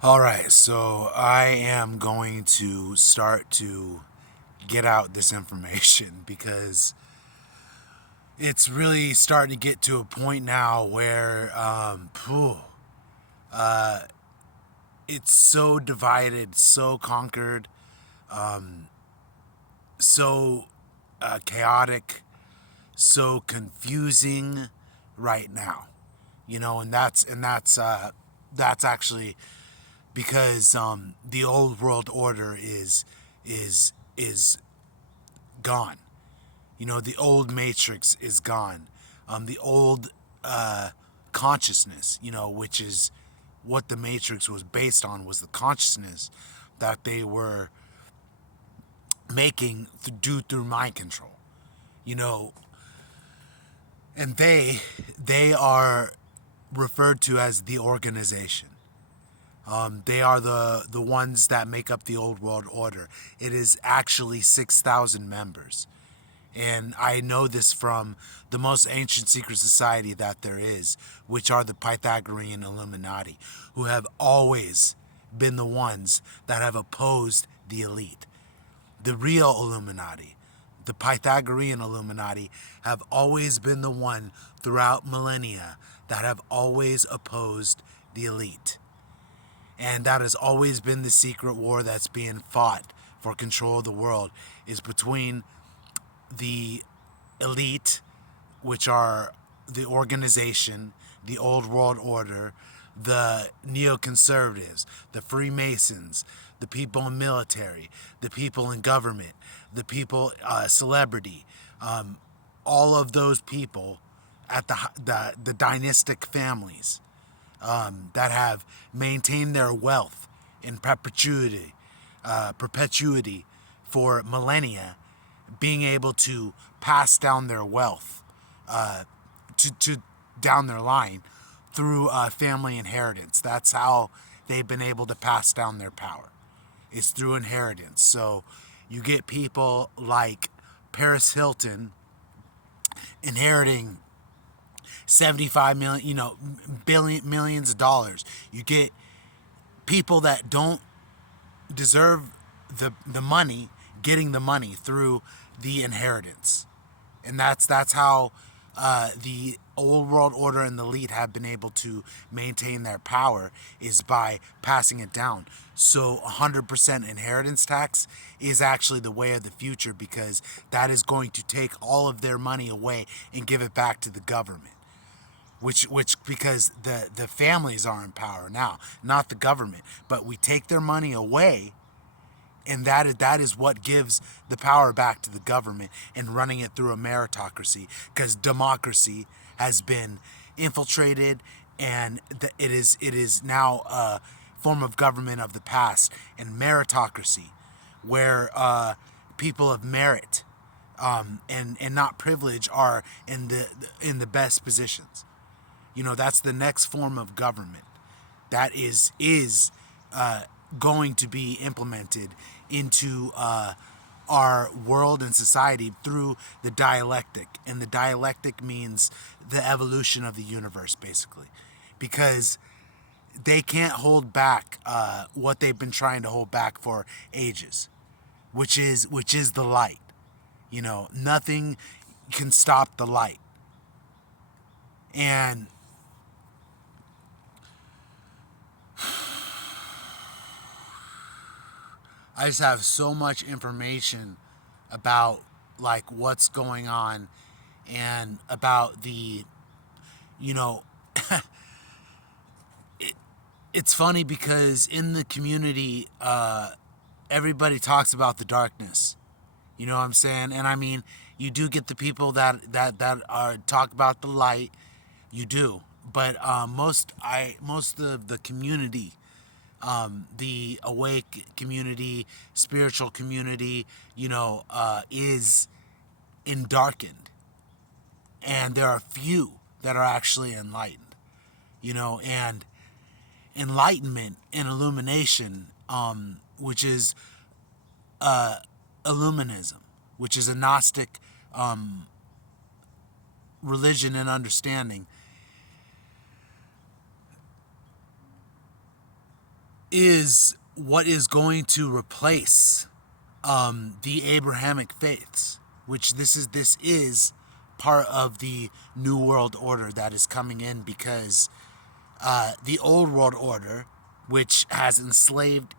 All right, so I am going to start to get out this information because it's really starting to get to a point now where it's so divided, so conquered, so chaotic, so confusing right now. And that's actually because the old world order is gone. The old matrix is gone. The old uh, consciousness, which is what the matrix was based on, was the consciousness that they were making due through mind control. You know, and they are referred to as the organization. They are the ones that make up the old world order. It is actually 6,000 members. And I know this from the most ancient secret society that there is, which are the Pythagorean Illuminati, who have always been the ones that have opposed the elite. The real Illuminati, the Pythagorean Illuminati, have always been the one throughout millennia that have always opposed the elite. And that has always been the secret war that's being fought for control of the world, is between the elite, which are the organization, the old world order, the neoconservatives, the Freemasons, the people in military, the people in government, the people celebrity, all of those people at the dynastic families that have maintained their wealth in perpetuity for millennia, being able to pass down their wealth to down their line through family inheritance. That's how they've been able to pass down their power. It's through inheritance. So you get people like Paris Hilton inheriting 75 million, millions of dollars. You get people that don't deserve the money getting the money through the inheritance. And that's how the old world order and the elite have been able to maintain their power, is by passing it down. So 100% inheritance tax is actually the way of the future, because that is going to take all of their money away and give it back to the government, which because the families are in power now, not the government. But we take their money away, and that is what gives the power back to the government, and running it through a meritocracy, because democracy has been infiltrated, and it is now a form of government of the past. And meritocracy, where people of merit and not privilege are in the best positions. That's the next form of government that is going to be implemented into our world and society through the dialectic. And the dialectic means the evolution of the universe, basically, because they can't hold back what they've been trying to hold back for ages, which is the light. Nothing can stop the light. And I just have so much information about like what's going on, and about you know it's funny because in the community everybody talks about the darkness. You know what I'm saying? And I mean, you do get the people that are talk about the light. You do. But most of the community, the awake community, spiritual community, is in darkened, and there are few that are actually enlightened. And enlightenment and illumination, which is Illuminism, which is a Gnostic religion and understanding, is what is going to replace the Abrahamic faiths, which this is part of the new world order that is coming in, because the old world order, which has enslaved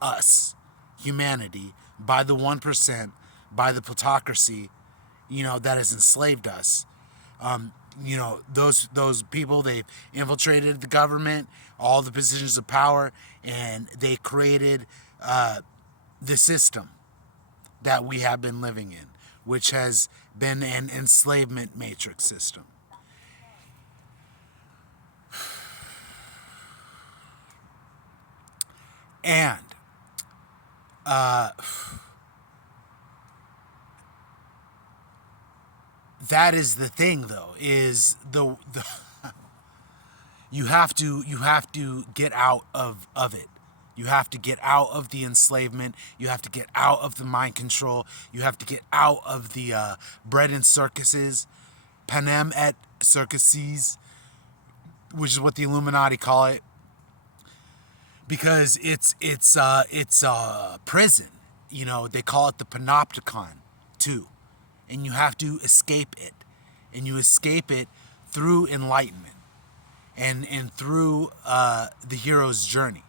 us, humanity, by the 1%, by the plutocracy, that has enslaved us. Those people, they've infiltrated the government, all the positions of power, and they created the system that we have been living in, which has been an enslavement matrix system. And that is the thing, though, is the you have to get out of it. You have to get out of the enslavement. You have to get out of the mind control. You have to get out of the bread and circuses, panem et circuses, which is what the Illuminati call it, because it's prison. They call it the panopticon too, and you have to escape it, and you escape it through enlightenment, and through the hero's journey,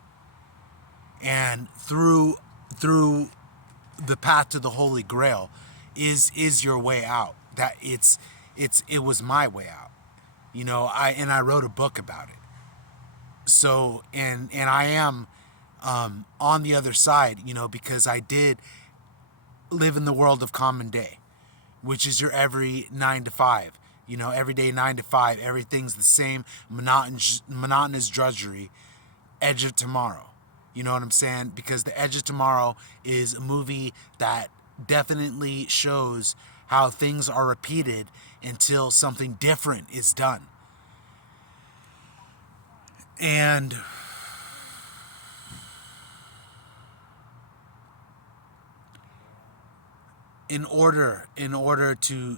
and through the path to the Holy Grail is your way out. It was my way out. I wrote a book about it. So and I am on the other side, because I did live in the world of common day, which is your every 9 to 5. Every day 9 to 5, everything's the same, monotonous drudgery. Edge of Tomorrow. You know what I'm saying? Because The Edge of Tomorrow is a movie that definitely shows how things are repeated until something different is done. And in order to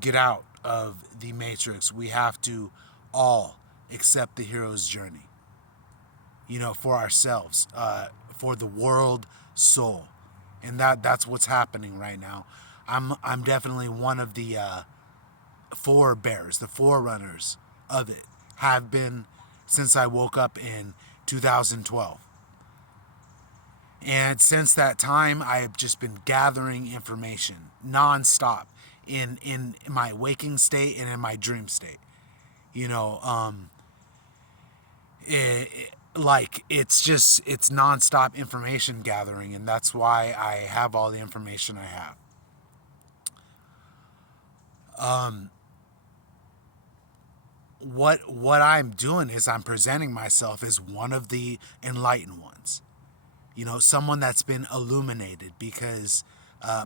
get out of the matrix, we have to all accept the hero's journey. For ourselves, for the world soul, and that's what's happening right now. I'm definitely one of the forebears, the forerunners of it. Have been since I woke up in 2012. And since that time, I have just been gathering information nonstop in my waking state and in my dream state. You know, it's nonstop information gathering, and that's why I have all the information I have. What I'm doing is I'm presenting myself as one of the enlightened ones. Someone that's been illuminated, because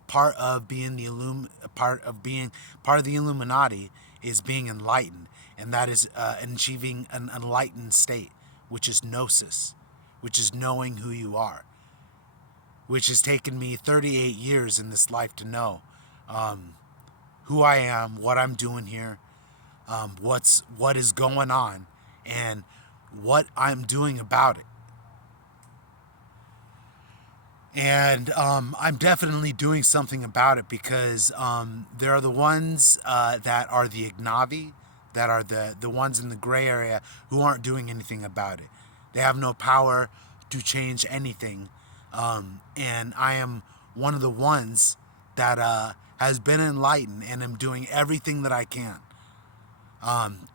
part of being part of the Illuminati is being enlightened, and that is achieving an enlightened state, which is gnosis, which is knowing who you are, which has taken me 38 years in this life to know who I am, what I'm doing here, what is going on, and what I'm doing about it. And I'm definitely doing something about it, because there are the ones that are the Ignavi, that are the ones in the gray area who aren't doing anything about it. They have no power to change anything. And I am one of the ones that has been enlightened, and am doing everything that I can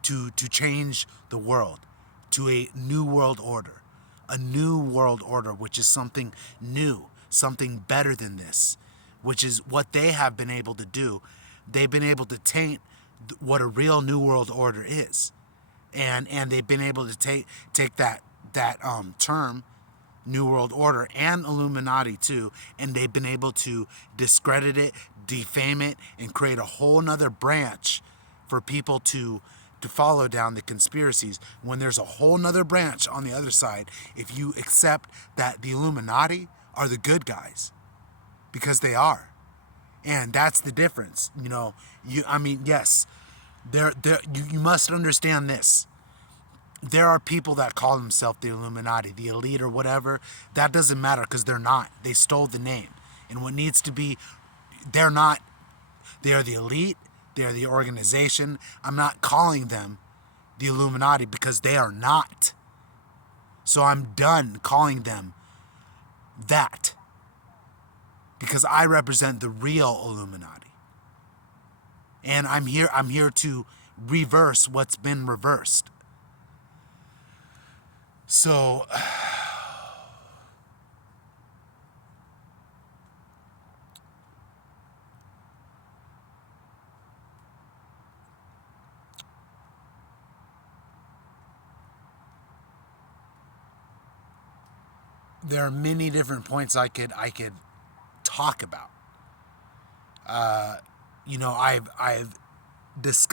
to change the world to a new world order. A new world order, which is something new, something better than this, which is what they have been able to do. They've been able to taint what a real new world order is, and they've been able to take that term, new world order, and Illuminati too, and they've been able to discredit it, defame it, and create a whole nother branch for people to follow down the conspiracies, when there's a whole nother branch on the other side, if you accept that the Illuminati are the good guys, because they are. And that's the difference. Yes, you must understand this. there are people that call themselves the Illuminati, the elite, or whatever. That doesn't matter because they're not. They stole the name. And what needs to be, they're not, they are the elite, they are the organization. I'm not calling them the Illuminati because they are not. So I'm done calling them that because I represent the real Illuminati. And I'm here to reverse what's been reversed. So there are many different points I could talk about. I've discussed